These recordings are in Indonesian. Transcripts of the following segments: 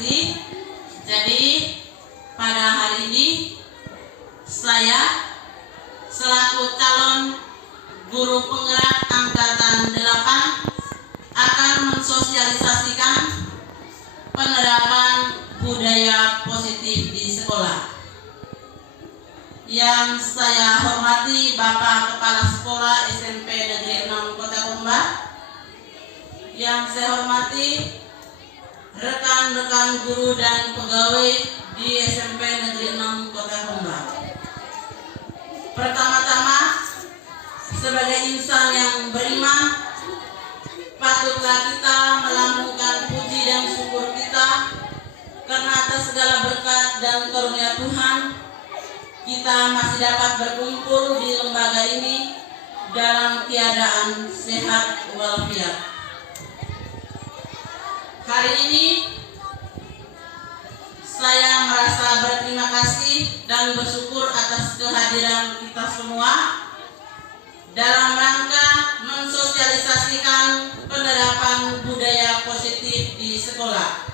kasih. Jadi pada hari ini saya selaku calon guru penggerak angkatan 8 akan mensosialisasikan penerapan budaya positif di sekolah. Yang saya hormati Bapak Kepala Sekolah SMP Negeri 6 Kota Kumbah, yang saya hormati rekan-rekan guru dan pegawai di SMP Negeri 6 Kota Kumbah. Pertama-tama, sebagai insan yang beriman, patutlah kita melambungkan puji dan syukur kita karena atas segala berkat dan karunia Tuhan kita masih dapat berkumpul di lembaga ini dalam keadaan sehat walafiat. Hari ini saya merasa berterima kasih dan bersyukur atas kehadiran kita semua dalam rangka mensosialisasikan penerapan budaya positif di sekolah.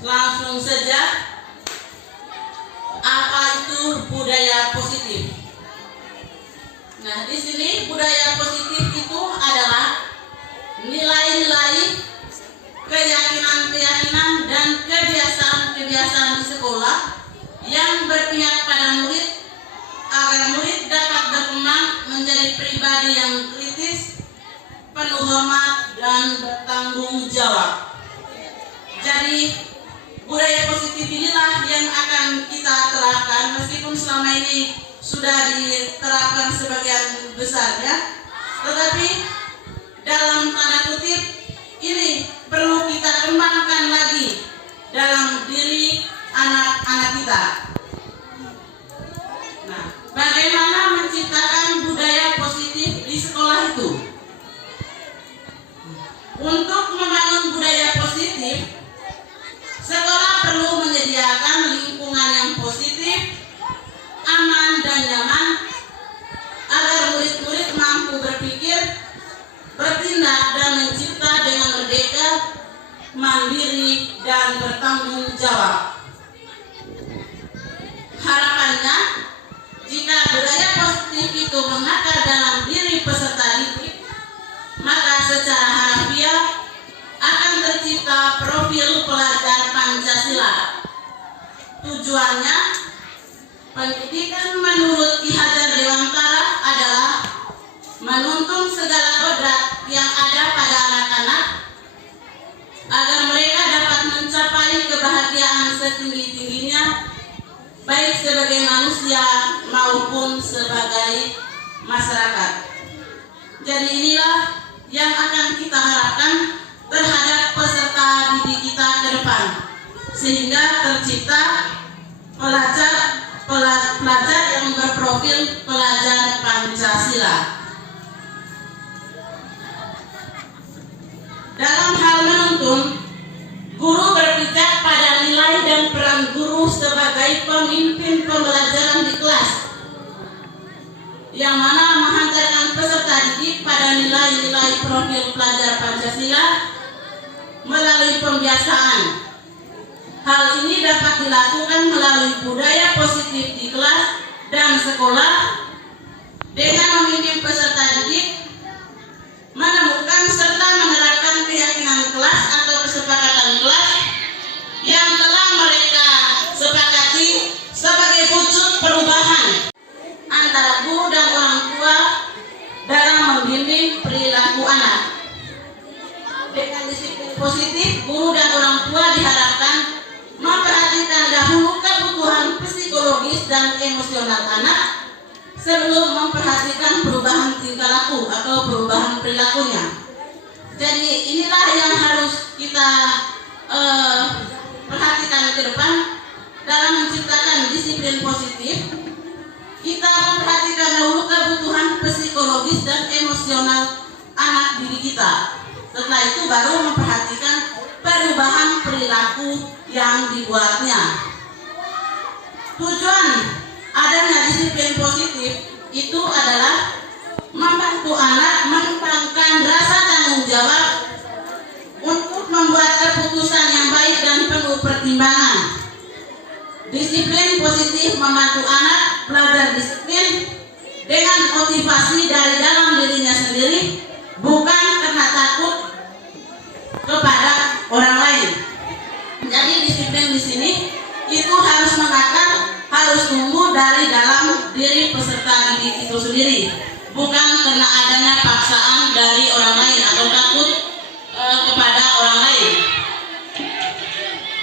Langsung saja, apa itu budaya positif? Nah, di sini budaya positif itu adalah nilai-nilai, keyakinan-keyakinan dan kebiasaan-kebiasaan di sekolah yang berpihak pada murid agar murid dapat berkembang menjadi pribadi yang kritis, penuh hormat dan bertanggung jawab. Jadi budaya positif inilah yang akan kita terapkan, meskipun selama ini sudah diterapkan sebagian besarnya, tetapi dalam tanda kutip ini perlu kita kembangkan lagi dalam diri anak-anak kita. Nah, bagaimana menciptakan budaya positif di sekolah itu? Untuk membangun budaya positif, sekolah perlu menyediakan lingkungan yang positif, aman dan nyaman agar murid-murid mampu berpikir, bertindak dan mencipta dengan merdeka, mandiri dan bertanggung jawab. Harapannya, jika budaya positif itu mengakar dalam diri peserta didik, maka secara harafiah akan tercipta profil pelajar Pancasila. Tujuannya, pendidikan menurut Ki Hajar Dewantara adalah menuntun segala kodrat yang ada pada anak-anak agar mereka dapat mencapai kebahagiaan setinggi-tingginya, baik sebagai manusia maupun sebagai masyarakat. Jadi inilah yang akan kita harapkan terhadap peserta didik kita ke depan, sehingga tercipta pelajar yang berprofil pelajar Pancasila. Dalam hal menuntun, guru berpijak pada nilai dan peran guru sebagai pemimpin pembelajaran di kelas, yang mana menghantarkan peserta didik pada nilai-nilai profil pelajar Pancasila melalui pembiasaan. Hal ini dapat dilakukan melalui budaya positif di kelas dan sekolah dengan memimpin peserta didik menemukan serta menerapkan keyakinan kelas atau kesepakatan kelas yang telah mereka sepakati sebagai wujud perubahan antara guru dan orang tua dalam membimbing perilaku anak. Dengan disiplin positif, guru dan orang tua diharapkan memperhatikan dahulu kebutuhan psikologis dan emosional anak sebelum memperhatikan perubahan tingkah laku atau perubahan perilakunya. Jadi inilah yang harus kita perhatikan ke depan dalam menciptakan disiplin positif. Kita memperhatikan dahulu kebutuhan psikologis dan emosional anak didik kita. Setelah itu baru memperhatikan perubahan perilaku yang dibuatnya. Tujuan adanya disiplin positif itu adalah membantu anak mengembangkan rasa tanggung jawab untuk positif membantu anak belajar disiplin dengan motivasi dari dalam dirinya sendiri, bukan karena takut kepada orang lain. Jadi disiplin di sini itu harus mengakar, harus tumbuh dari dalam diri peserta didik itu sendiri, bukan karena adanya paksaan dari orang lain atau takut kepada orang lain.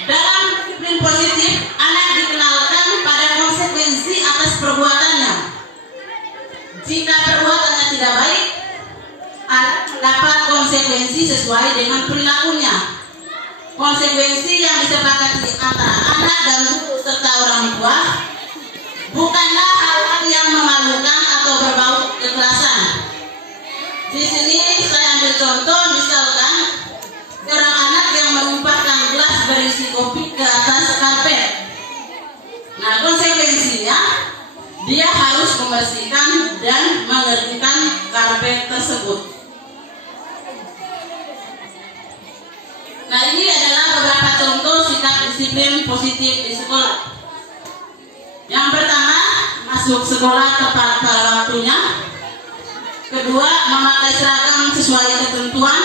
Dalam disiplin positif, anak dikenalkan pada konsekuensi atas perbuatannya. Jika perbuatannya tidak baik, anak mendapat konsekuensi sesuai dengan perilakunya. Konsekuensi yang disepakati antara anak dan guru serta orang tua bukanlah hal-hal yang memalukan atau berbau kekerasan. Di sini saya ambil contoh, misalkan seorang anak yang menumpahkan gelas berisi kopi ke atas karpet. Nah, konsekuensinya dia harus membersihkan dan mengertikan karpet tersebut. Nah, ini adalah beberapa contoh sikap disiplin positif di sekolah. Yang pertama, masuk sekolah tepat pada waktunya. Kedua, memakai seragam sesuai ketentuan.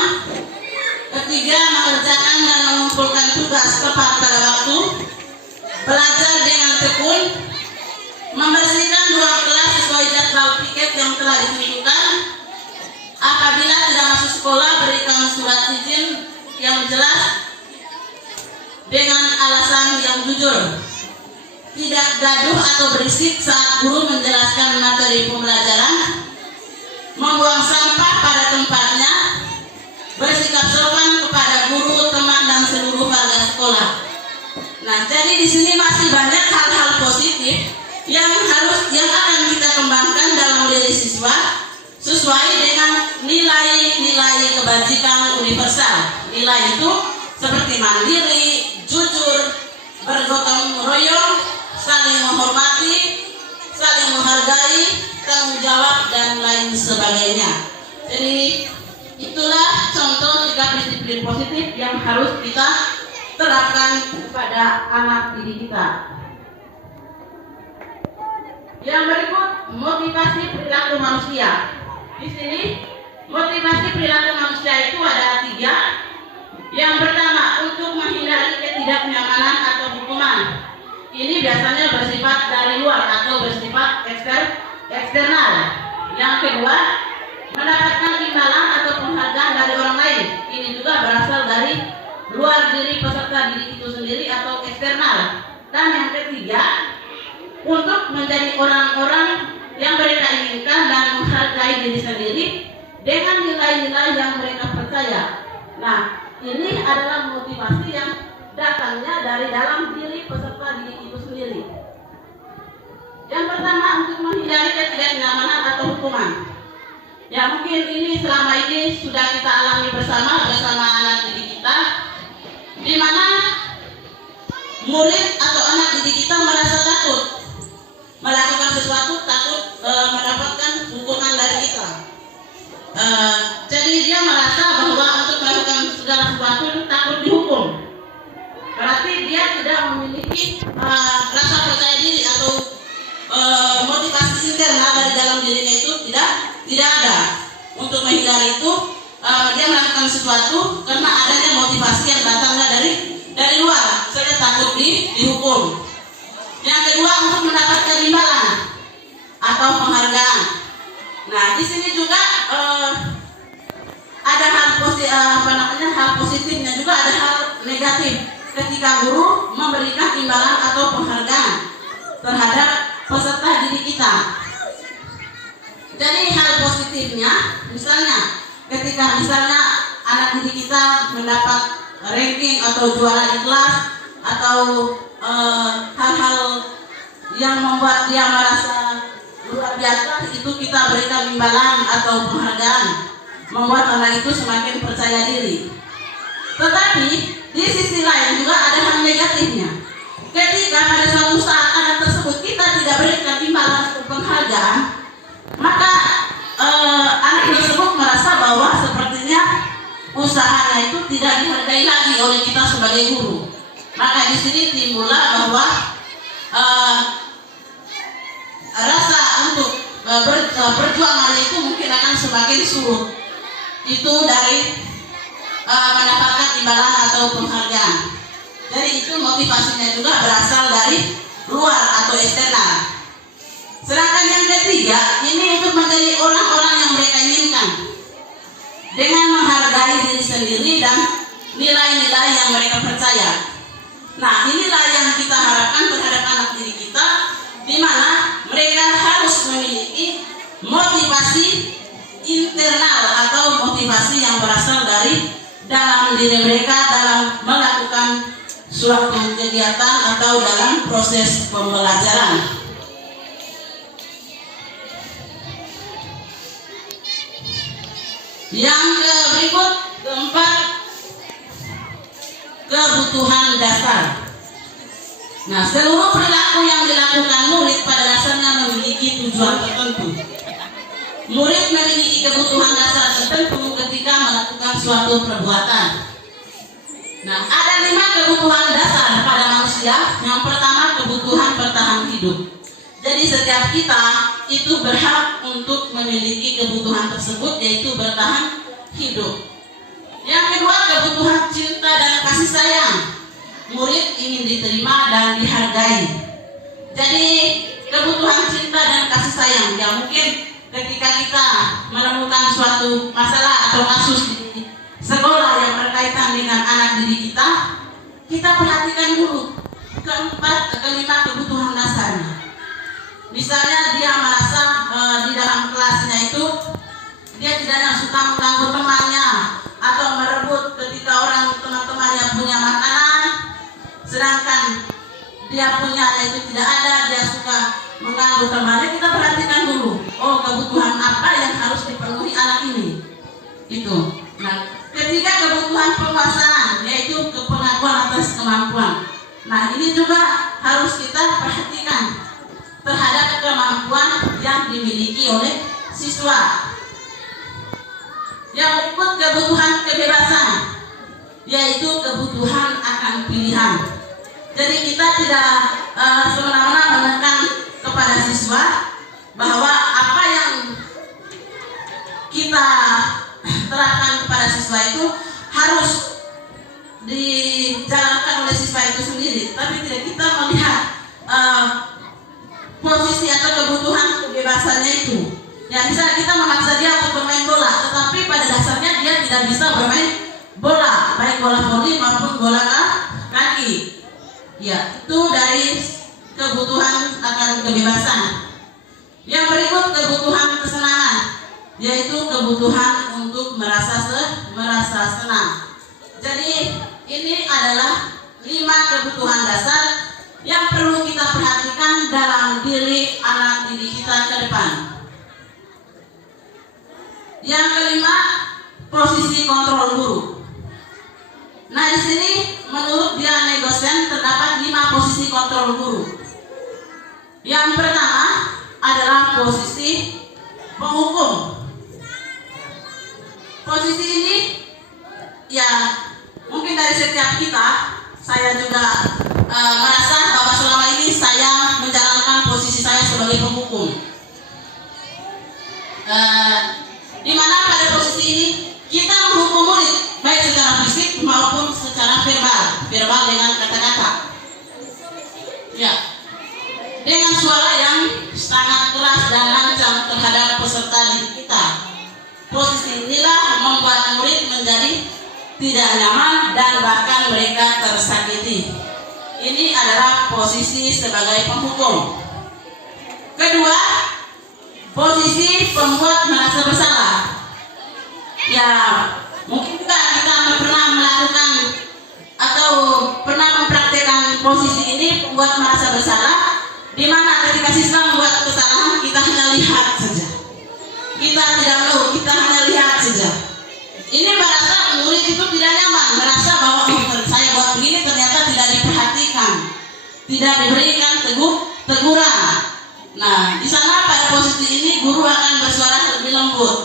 Ketiga, mengerjakan dan mengumpulkan tugas tepat pada waktu. Belajar dengan tekun. Membersihkan ruang kelas sesuai jadwal piket yang telah ditentukan. Apabila tidak masuk sekolah, berikan surat izin yang jelas dengan alasan yang jujur. Tidak gaduh atau berisik saat guru menjelaskan materi pembelajaran. Membuang sampah pada tempatnya. Bersikap sopan kepada guru, teman, dan seluruh warga sekolah. Nah, jadi di sini masih banyak hal-hal positif yang akan kita kembangkan dalam diri siswa sesuai dengan nilai-nilai kebajikan universal. Nilai itu seperti mandiri, jujur, bergotong royong, saling menghormati, saling menghargai, tanggung jawab, dan lain sebagainya. Jadi itulah contoh sikap disiplin positif yang harus kita terapkan kepada anak didik kita. Yang berikut, motivasi perilaku manusia. Di sini motivasi perilaku manusia itu ada 3. Yang pertama, untuk menghindari ketidaknyamanan atau hukuman. Ini biasanya bersifat dari luar atau bersifat eksternal. Yang kedua, mendapatkan imbalan atau penghargaan dari orang lain. Ini juga berasal dari luar diri peserta didik itu sendiri atau eksternal. Dan yang ketiga, untuk menjadi orang-orang yang mereka inginkan dan menghargai diri sendiri dengan nilai-nilai yang mereka percaya. Nah, ini adalah motivasi yang datangnya dari dalam diri peserta didik itu sendiri. Yang pertama, untuk menghindari ketidaknyamanan atau hukuman. Ya, mungkin ini selama ini sudah kita alami bersama anak didik kita, di mana murid atau anak didik kita merasa takut melakukan sesuatu, takut mendapatkan hukuman dari kita. Jadi dia merasa bahwa untuk melakukan segala sesuatu itu takut dihukum. Berarti dia tidak memiliki rasa percaya diri atau motivasi internal dari dalam dirinya itu tidak ada. Untuk menghindari itu dia melakukan sesuatu karena adanya motivasi yang datangnya dari luar. Saya takut dihukum. Yang kedua, untuk mendapatkan imbalan atau penghargaan. Nah, di sini juga ada hal positifnya juga, ada hal negatif ketika guru memberikan imbalan atau penghargaan terhadap peserta didik kita. Jadi hal positifnya, ketika anak didik kita mendapat ranking atau juara di kelas atau hal-hal yang membuat dia merasa luar biasa, itu kita berikan imbalan atau penghargaan, membuat anak itu semakin percaya diri. Tetapi di sisi lain juga ada hal negatifnya. Ketika pada suatu saat anak tersebut kita tidak berikan imbalan atau penghargaan, maka anak tersebut merasa bahwa sepertinya usahanya itu tidak dihargai lagi oleh kita sebagai guru. Maka di sini timbullah bahwa rasa untuk berjuang itu mungkin akan semakin surut. Itu dari mendapatkan imbalan atau penghargaan. Jadi itu motivasinya juga berasal dari luar atau eksternal. Sedangkan yang ketiga, ini untuk menjadi orang-orang yang mereka inginkan dengan menghargai diri sendiri dan nilai-nilai yang mereka percaya. Nah, inilah yang kita harapkan terhadap anak didik kita, di mana mereka harus memiliki motivasi internal atau motivasi yang berasal dari dalam diri mereka dalam melakukan suatu kegiatan atau dalam proses pembelajaran. Yang berikut, keempat, kebutuhan dasar. Nah, seluruh perilaku yang dilakukan murid pada dasarnya memiliki tujuan tertentu. Murid memiliki kebutuhan dasar tertentu ketika melakukan suatu perbuatan. Nah, ada 5 kebutuhan dasar pada manusia. Yang pertama, kebutuhan bertahan hidup. Jadi setiap kita itu berhak untuk memiliki kebutuhan tersebut, yaitu bertahan hidup. Yang kedua, kebutuhan cinta dan kasih sayang. Murid ingin diterima dan dihargai. Jadi kebutuhan cinta dan kasih sayang, ya mungkin ketika kita menemukan suatu masalah atau kasus di sekolah yang berkaitan dengan anak didik kita, kita perhatikan dulu kelima kebutuhan dasarnya. Misalnya dia merasa di dalam kelasnya itu dia tidak suka mengganggu temannya atau merebut ketika orang teman-temannya punya makanan, sedangkan dia punya itu tidak ada, dia suka mengganggu temannya. Kita perhatikan dulu, oh kebutuhan apa yang harus dipenuhi anak ini. Itu. Nah, ketiga, kebutuhan penguasaan, yaitu kepengakuan atas kemampuan. Nah, ini juga harus kita perhatikan terhadap kemampuan yang dimiliki oleh siswa. Yang berikut, kebutuhan kebebasan, yaitu kebutuhan akan pilihan. Jadi kita tidak semena-mena menekan kepada siswa bahwa apa yang kita terapkan kepada siswa itu harus dijalankan oleh siswa itu sendiri, tapi tidak kita melihat posisi atau kebutuhan kebebasannya itu. Ya, misalnya kita memaksa dia untuk bermain bola, tetapi pada dasarnya dia tidak bisa bermain bola, baik bola voli maupun bola kaki. Ya, itu dari kebutuhan akan kebebasan. Yang berikut, kebutuhan kesenangan, yaitu kebutuhan untuk merasa senang. Jadi ini adalah 5 kebutuhan dasar yang perlu kita perhatikan dalam diri anak didik kita ke depan. Yang kelima, posisi kontrol guru. Nah, di sini menurut Diane dosen terdapat 5 posisi kontrol guru. Yang pertama adalah posisi penghukum. Posisi ini ya mungkin dari setiap kita, saya juga merasa bahwa selama ini saya menjalankan posisi saya sebagai penghukum. Di mana pada posisi ini kita menghukum murid baik secara fisik maupun secara verbal dengan kata-kata. Ya, dengan suara yang sangat keras dan lancang terhadap peserta didik kita. Posisi inilah membuat murid menjadi tidak nyaman dan bahkan mereka tersakiti. Ini adalah posisi sebagai penghukum. Kedua, posisi pembuat merasa bersalah. Ya, mungkin juga kita pernah melakukan atau pernah mempraktikkan posisi ini, pembuat merasa bersalah, di mana ketika siswa membuat kesalahan kita hanya lihat saja. Kita tidak tahu, kita hanya lihat saja. Ini merasa murid itu tidak nyaman, merasa bahwa saya buat begini ternyata tidak diperhatikan, tidak diberikan teguran. Nah, di sana pada posisi ini guru akan bersuara lebih lembut.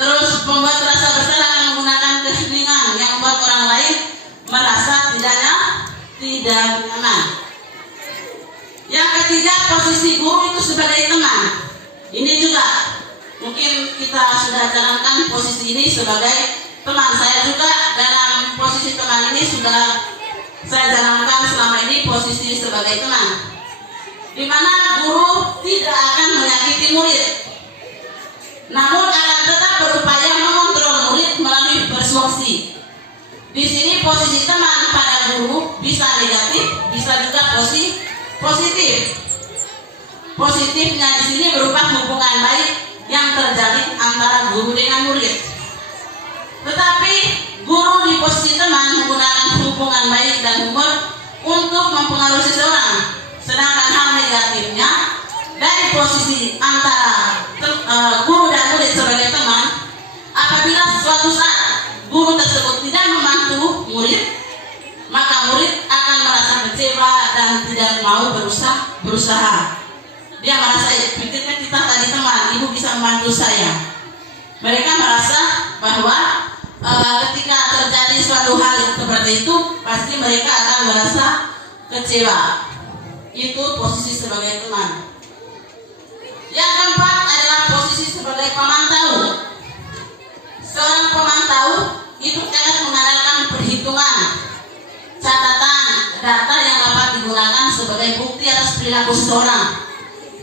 Terus pembuat rasa bersalah akan menggunakan keheningan yang membuat orang lain merasa tidak nyaman. Yang ketiga, posisi guru sebagai teman. Ini juga mungkin kita sudah jalankan posisi ini sebagai teman. Saya juga dalam posisi teman ini sudah saya jalankan selama ini posisi sebagai teman, di mana guru tidak akan menyakiti murid, namun akan tetap berupaya mengontrol murid melalui persuasi. Di sini posisi teman pada guru bisa negatif, bisa juga positif. Positifnya di sini berupa hubungan baik yang terjalin antara guru dengan murid. Tetapi guru di posisi teman menggunakan hubungan baik dan humor untuk mempengaruhi seseorang. Sedangkan hal negatifnya dari posisi antara guru dan murid sebagai teman, apabila suatu saat guru tersebut tidak membantu murid, maka murid akan merasa kecewa dan tidak mau berusaha. Dia merasa, pikirnya kita tadi teman, ibu bisa membantu saya. Mereka merasa bahwa ketika terjadi suatu hal yang seperti itu, pasti mereka akan merasa kecewa. Itu posisi sebagai teman. Yang keempat adalah posisi sebagai pemantau. Seorang pemantau itu sangat mengandalkan perhitungan, catatan, data yang dapat digunakan sebagai bukti atas perilaku seseorang.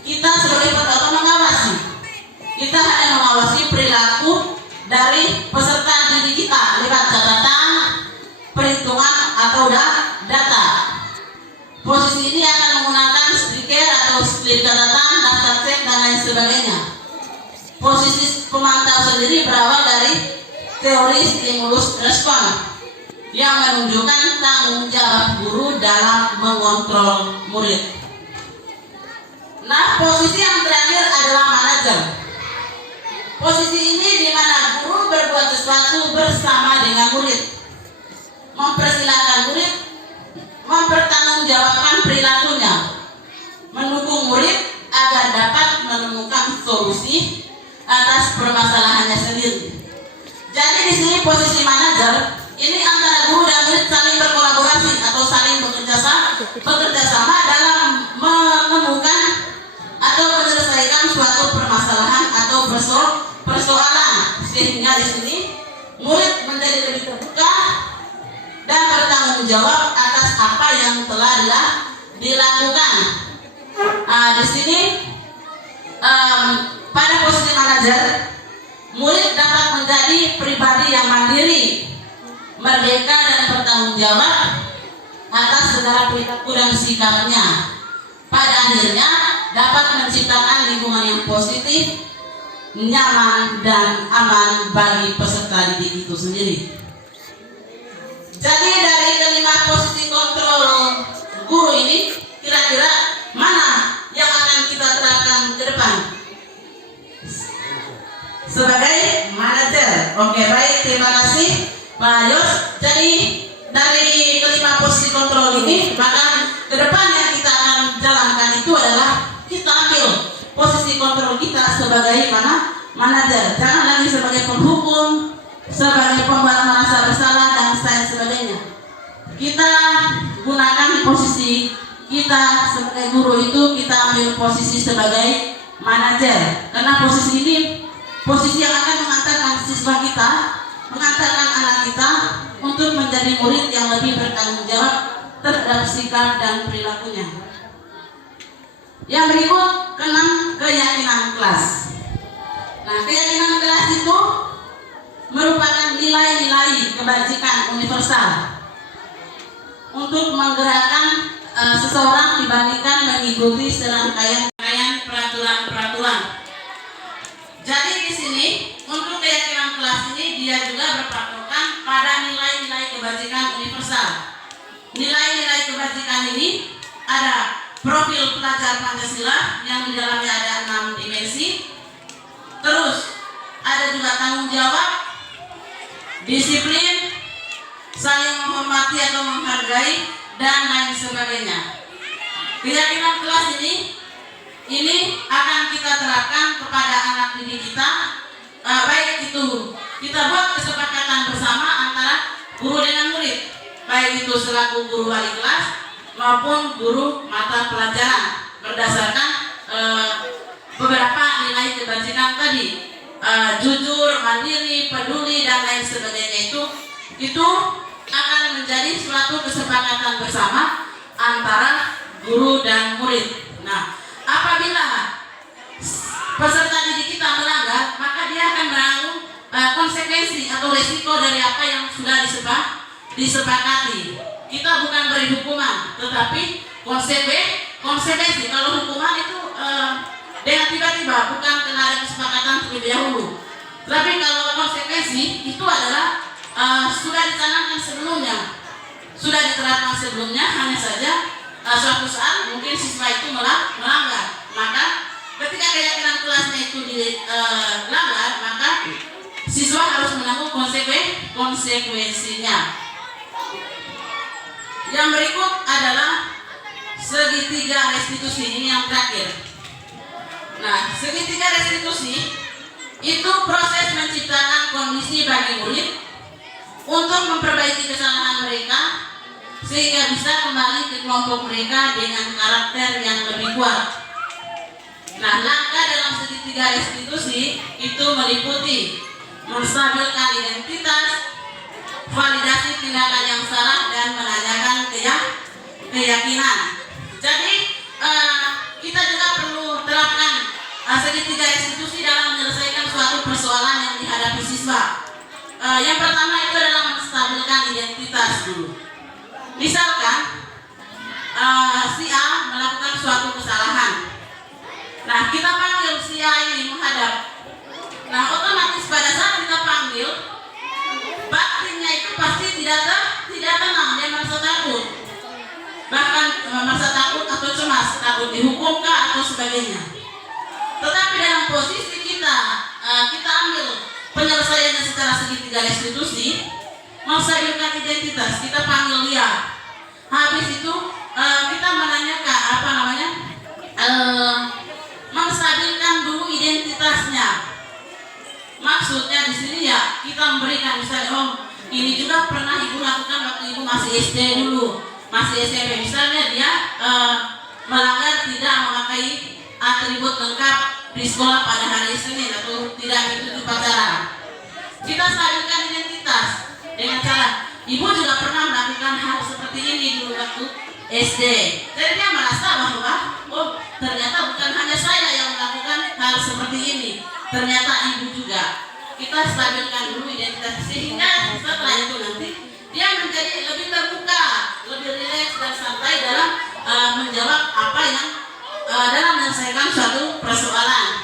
Kita sebagai pemantau mengawasi. Kita hanya mengawasi perilaku dari peserta didik kita lewat catatan, perhitungan atau data. Posisi ini akan menggunakan stiker atau slip catatan, daftar cek dan lain sebagainya. Posisi pemantau sendiri berawal dari teori stimulus respon yang menunjukkan tanggung jawab guru dalam mengontrol murid. Nah, posisi yang terakhir adalah manajer. Posisi ini di mana guru berbuat sesuatu bersama dengan murid, mempersilahkan murid mempertanggungjawabkan perilakunya, mendukung murid agar dapat menemukan solusi atas permasalahannya sendiri. Jadi di sini posisi manajer ini antara guru dan murid saling berkolaborasi atau saling bekerja sama dalam menemukan atau menyelesaikan suatu permasalahan atau persoalan, sehingga di sini murid menjadi lebih terbuka dan bertanggung jawab atas apa yang telah dilakukan. Di sini pada posisi manajer, murid dapat menjadi pribadi yang mandiri, merdeka dan bertanggung jawab atas segala perilaku dan sikapnya. Pada akhirnya dapat menciptakan lingkungan yang positif, nyaman dan aman bagi peserta didik itu sendiri. Jadi dari kelima posisi kontrol guru ini, kira-kira mana yang akan kita terapkan ke depan sebagai manajer? Oke, baik, terima kasih Pak Yos. Jadi dari kelima posisi kontrol ini, maka ke depan yang kita akan jalankan itu adalah kita ambil posisi kontrol kita sebagai manajer. Jangan lagi sebagai penghukum, sebagai pembuat merasa bersalah dan lain sebagainya. Kita gunakan posisi kita sebagai guru itu, kita ambil posisi sebagai manajer, karena posisi ini posisi yang akan mengantarkan siswa kita, mengantarkan anak kita untuk menjadi murid yang lebih bertanggung jawab terhadap sikap dan perilakunya. Yang berikut, keenam, keyakinan kelas. Nah, keyakinan kelas itu merupakan nilai-nilai kebajikan universal untuk menggerakkan seseorang dibandingkan mengikuti serangkaian peraturan-peraturan. Jadi di sini untuk keyakinan kelas ini dia juga berpatokan pada nilai-nilai kebajikan universal. Nilai-nilai kebajikan ini ada profil pelajar Pancasila yang di dalamnya ada 6 dimensi. Terus ada juga tanggung jawab, disiplin, saling menghormati atau menghargai, dan lain sebagainya. Keyakinan kelas ini akan kita terapkan kepada anak didik kita, baik itu kita buat kesepakatan bersama antara guru dengan murid, baik itu selaku guru wali kelas maupun guru mata pelajaran berdasarkan beberapa nilai kebajikan tadi, jujur, mandiri, peduli, dan lain sebagainya itu akan menjadi suatu kesepakatan bersama antara guru dan murid. Nah, apabila peserta didik kita melanggar, maka dia akan menanggung konsekuensi atau resiko dari apa yang sudah disepakati. Kita bukan beri hukuman, tetapi konsekuensi. Kalau hukuman itu dengan tiba-tiba, bukan karena ada kesepakatan terlebih dahulu. Tapi kalau konsekuensi itu adalah sudah dicanangkan sebelumnya, sudah diterapkan sebelumnya, hanya saja suatu saat mungkin siswa itu melanggar. Maka ketika keyakinan kelasnya itu dilanggar, maka siswa harus menanggung konsekuensinya. Yang berikut adalah segitiga restitusi, ini yang terakhir. Nah, segitiga restitusi itu proses menciptakan kondisi bagi murid untuk memperbaiki kesalahan mereka sehingga bisa kembali ke kelompok mereka dengan karakter yang lebih kuat. Nah, langkah dalam segitiga restitusi itu meliputi menstabilkan identitas, validasi tindakan yang salah, dan menanyakan keyakinan. Jadi kita juga perlu terapkan segitiga restitusi dalam menyelesaikan suatu persoalan yang dihadapi siswa. Yang pertama itu adalah menstabilkan identitas dulu. Misalkan si A melakukan suatu kesalahan. Nah, kita panggil si A ini menghadap. Nah, otomatis pada saat kita panggil, batinnya itu pasti tidak tenang, dia merasa takut. Bahkan merasa takut atau cemas, takut dihukum kah atau sebagainya. Tetapi dalam posisi kita ambil penyelesaiannya secara segitiga restitusi, menstabilkan identitas, kita panggil dia. Habis itu kita menanyakan menstabilkan dulu identitasnya. Maksudnya di sini ya kita memberikan misalnya, ini juga pernah ibu lakukan waktu ibu masih SD dulu, masih SMP. Misalnya dia melanggar tidak memakai atribut lengkap di sekolah pada hari Senin atau tidak mengikuti upacara. Kita stabilkan identitas dengan cara ibu juga pernah melakukan hal seperti ini dulu waktu SD. Jadi dia merasa bahwa ternyata bukan hanya saya yang melakukan hal seperti ini, ternyata ibu juga. Kita stabilkan dulu identitas sehingga setelah itu nanti dia menjadi lebih terbuka, lebih rileks dan santai dalam menjawab apa yang dalam menyelesaikan suatu persoalan.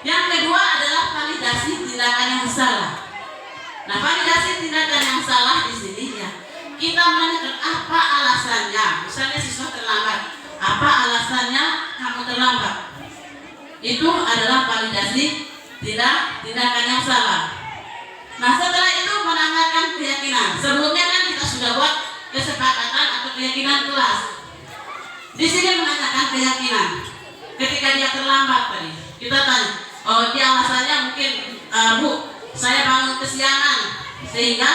Yang kedua adalah validasi tindakan yang salah. Nah, validasi tindakan yang salah di sini ya kita menanyakan apa alasannya. Misalnya siswa terlambat, apa alasannya kamu terlambat? Itu adalah validasi tindakan yang salah. Nah, setelah itu menanyakan keyakinan. Sebelumnya kan kita sudah buat kesepakatan atau keyakinan kelas. Di sini menanyakan keyakinan. Ketika dia terlambat tadi, kita tanya, dia alasannya mungkin, Bu, saya bangun kesiangan sehingga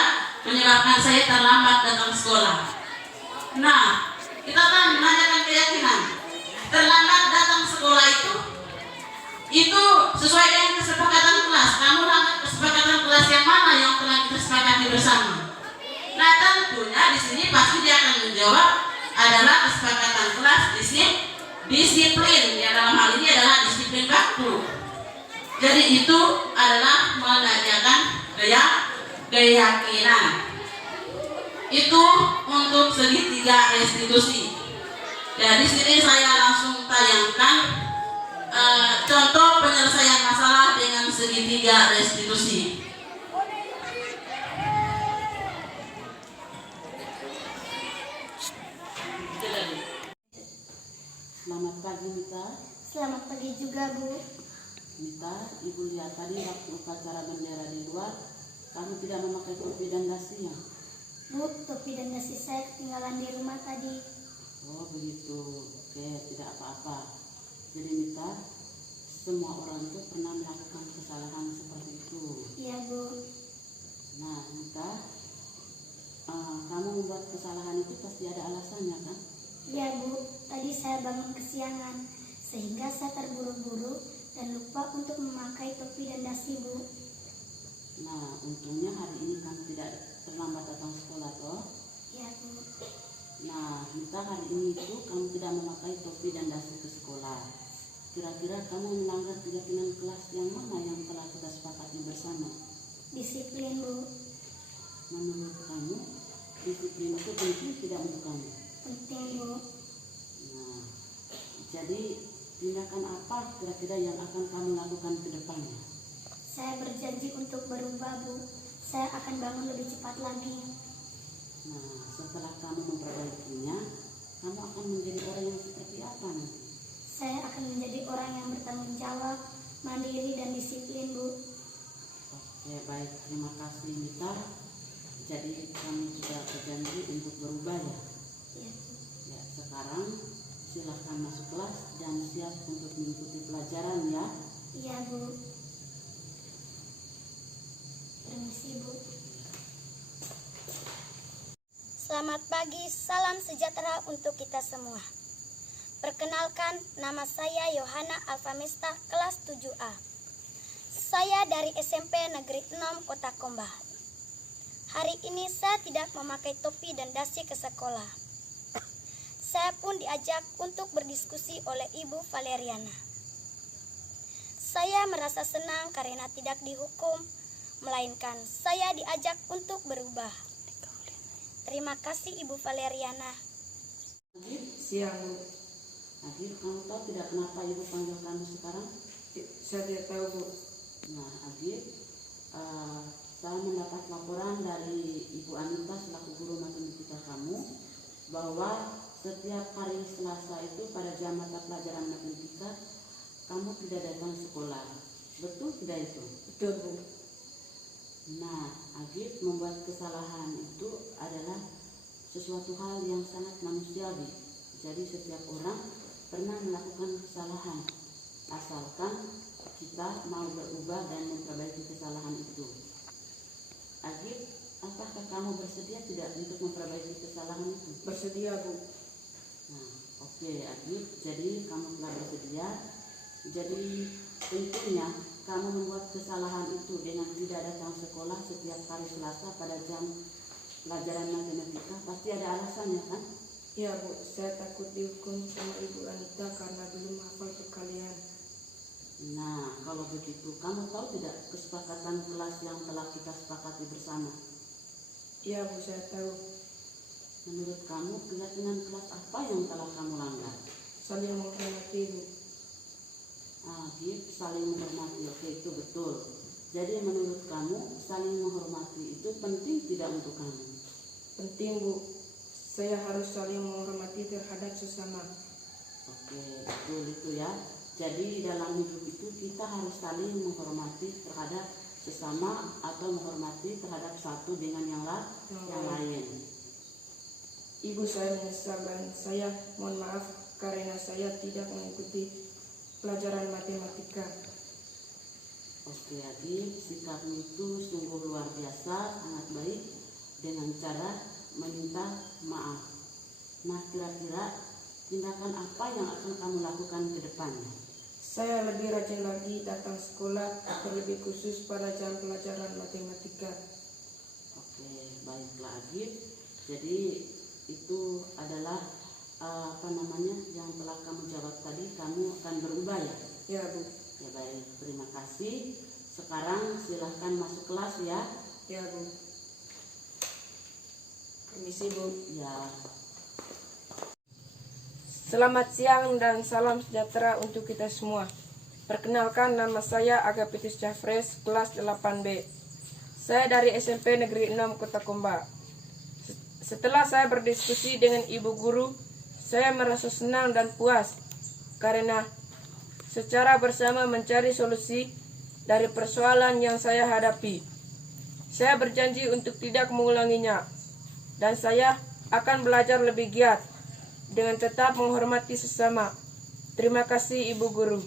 menyebabkan saya terlambat datang sekolah. Nah, kita menanyakan keyakinan. Terlambat datang sekolah itu sesuai dengan kesepakatan kelas. Kamu langgar kesepakatan kelas yang mana yang telah kita sepakati bersama? Nah, tentunya di sini pasti dia akan menjawab adalah kesepakatan kelas disiplin. Ya, dalam hal ini adalah disiplin waktu. Jadi itu adalah menanyakan keyakinan. Itu untuk segitiga restitusi. Ya, di sini saya langsung tayangkan contoh penyelesaian masalah dengan segitiga restitusi. Selamat pagi, Mita. Selamat pagi juga, Bu. Mita, Ibu lihat tadi waktu upacara bendera di luar, kamu tidak memakai topi dan dasi ya? Bu, topi dan dasi saya ketinggalan di rumah tadi. Oh begitu, oke, tidak apa-apa. Jadi Mita, semua orang itu pernah melakukan kesalahan seperti itu. Iya, Bu. Nah, Mita, kamu membuat kesalahan itu pasti ada alasannya kan? Iya, Bu. Tadi saya bangun kesiangan sehingga saya terburu-buru dan lupa untuk memakai topi dan dasi, Bu. Nah, untungnya hari ini kamu tidak terlambat datang sekolah toh. Ya, Bu. Nah, Mita, hari ini itu kamu tidak memakai topi dan dasi ke sekolah. Kira-kira kamu melanggar keyakinan kelas yang mana yang telah kita sepakati bersama? Disiplin, Bu. Menurut kamu, disiplin itu penting tidak untuk kamu? Penting, Bu. Nah, jadi tindakan apa kira-kira yang akan kamu lakukan ke depannya? Saya berjanji untuk berubah, Bu. Saya akan bangun lebih cepat lagi. Nah, setelah kamu memperbaikinya, kamu akan menjadi orang yang seperti apa nanti? Saya akan menjadi orang yang bertanggung jawab, mandiri, dan disiplin, Bu. Oke, baik. Terima kasih, Mita. Jadi kamu sudah berjanji untuk berubah ya? Ya, Bu. Ya, sekarang silahkan masuk kelas dan siap untuk mengikuti pelajaran ya. Iya, Bu. Permisi, Bu. Selamat pagi, salam sejahtera untuk kita semua. Perkenalkan, nama saya Yohana Alfamesta, kelas 7A. Saya dari SMP Negeri 6 Kota Komba. Hari ini saya tidak memakai topi dan dasi ke sekolah. Saya pun diajak untuk berdiskusi oleh Ibu Valeriana. Saya merasa senang karena tidak dihukum, melainkan saya diajak untuk berubah. Terima kasih Ibu Valeriana. Agib, Siang, Bu. Agib, kamu tahu tidak kenapa ibu panggil kamu sekarang? Saya tidak tahu, Bu. Nah, Agib, saya mendapat laporan dari Ibu Anita selaku guru matematika kamu bahwa setiap hari Selasa itu pada jam mata pelajaran matematika kamu tidak datang sekolah. Betul tidak itu? Betul, Bu. Nah, Agib, membuat kesalahan itu adalah sesuatu hal yang sangat manusiawi. Jadi setiap orang pernah melakukan kesalahan, asalkan kita mau berubah dan memperbaiki kesalahan itu. Agib, apakah kamu bersedia tidak untuk memperbaiki kesalahan itu? Bersedia, Bu. Nah, oke, Agib, jadi kamu telah bersedia. Jadi tentunya kamu membuat kesalahan itu dengan tidak datang sekolah setiap hari Selasa pada jam pelajaran matematika. Pasti ada alasannya kan? Ya, Bu. Saya takut dihukum sama Ibu Anita karena belum hafal perkalian. Nah, kalau begitu, kamu tahu tidak kesepakatan kelas yang telah kita sepakati bersama? Ya, Bu, saya tahu. Menurut kamu, keyakinan kelas apa yang telah kamu langgar? Saling menghormati, Bu. Agib, saling menghormati, oke, itu betul. Jadi menurut kamu, saling menghormati itu penting tidak untuk kamu? Penting, Bu. Saya harus saling menghormati terhadap sesama. Oke, betul itu ya. Jadi dalam hidup itu kita harus saling menghormati terhadap sesama atau menghormati terhadap satu dengan yang lain. Ibu, saya menyesal dan saya mohon maaf karena saya tidak mengikuti pelajaran matematika. Oke, Agib, sikapmu itu sungguh luar biasa, sangat baik dengan cara meminta maaf. Nah, kira-kira tindakan apa yang akan kamu lakukan ke depannya? Saya lebih rajin lagi datang sekolah, terlebih khusus pada jam pelajaran matematika. Oke, baiklah Agib. Jadi itu adalah yang telah kamu jawab tadi. Kamu akan berubah ya? Ya, Bu. Ya, baik, terima kasih. Sekarang silahkan masuk kelas ya. Ya, Bu. Permisi, Bu. Ya. Selamat siang dan salam sejahtera untuk kita semua. Perkenalkan, nama saya Agapitus Jafres, kelas 8B. Saya dari SMP Negeri 6 Kota Komba. Setelah saya berdiskusi dengan ibu guru, saya merasa senang dan puas karena secara bersama mencari solusi dari persoalan yang saya hadapi. Saya berjanji untuk tidak mengulanginya dan saya akan belajar lebih giat dengan tetap menghormati sesama. Terima kasih Ibu Guru.